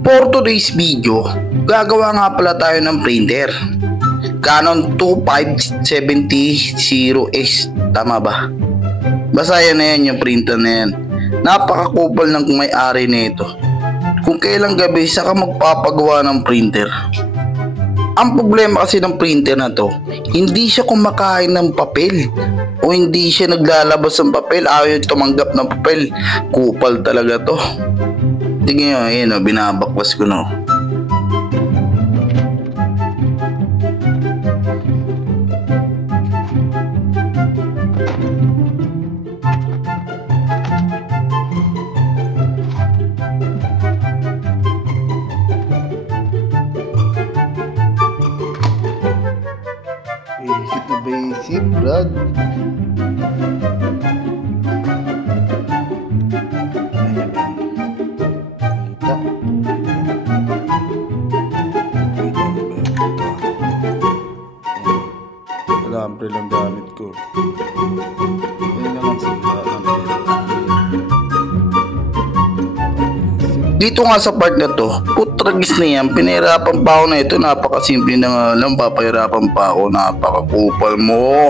For today's video, gagawa nga pala tayo ng printer. Canon 2570-0S, tama ba? Basta yan na yan, yung printer na yan. Napakakupal ng may-ari nito. Kung kailang gabi saka magpapagawa ng printer. Ang problema kasi ng printer na to, hindi siya kumakain ng papel o hindi siya naglalabas ng papel, ayaw tumanggap ng papel. Kupal talaga to. Tingnan nyo, ayun o, binabakwas ko no. Basic to basic, Brad. Alambre lang gamit ko. Yan lang ang sila ng dito nga sa part na to, putragis na yan, pinahirapan pa ako na ito, napakasimple na nga lang, papahirapan pa ako, napakakupal mo.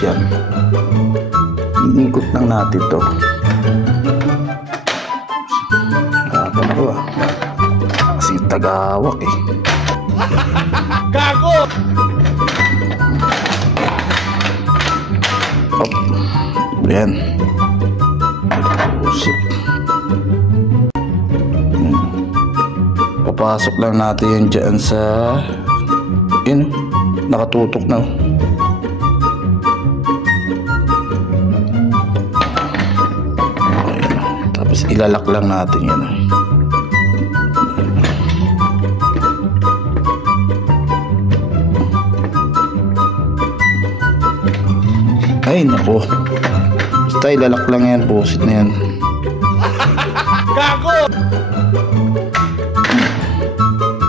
Yan. Iikot lang natin to. Hirapan ako ah. Kasi tagahawak eh. Gago! Hop. Yan. Pusik. Papasok lang natin yan dyan sa yun. Nakatutok na. Tapos ilalak lang natin yan. Ay nako. Basta ilalak lang yan. Pusit na yan. Gago!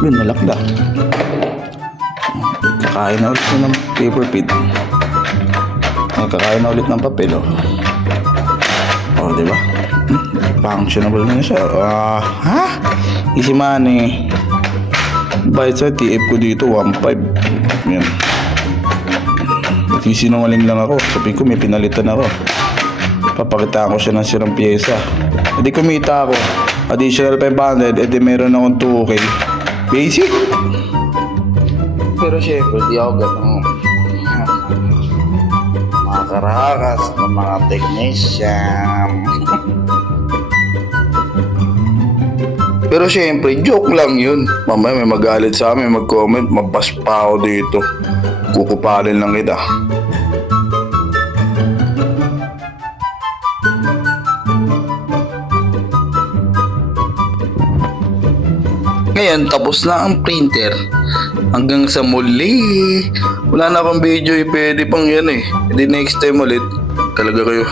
Yun, nalak na. Kakain na ulit ng paper feed. Kakain na ulit ng papel oh. Oh, diba? Functionable na siya. Ha? Easy money. Bayad sa TF ko dito 1.5. Yan. Sinungaling lang ako. Sabi ko may pinalitan ako. Papakitaan ko siya ng sirang pyesa. Hindi kumita ako. Additional 500. Edi meron akong 2K. Basic. Pero syempre di ako ganun. Mga karakas ng mga technician. Pero syempre, joke lang yun. Mamaya may magalit sa amin, mag-comment, mabas pa ako dito. Kukupalin lang kita. Ngayon, tapos na ang printer. Hanggang sa muli. Wala na akong video, pwede pang yan eh. Hindi next time ulit. Talaga kayo.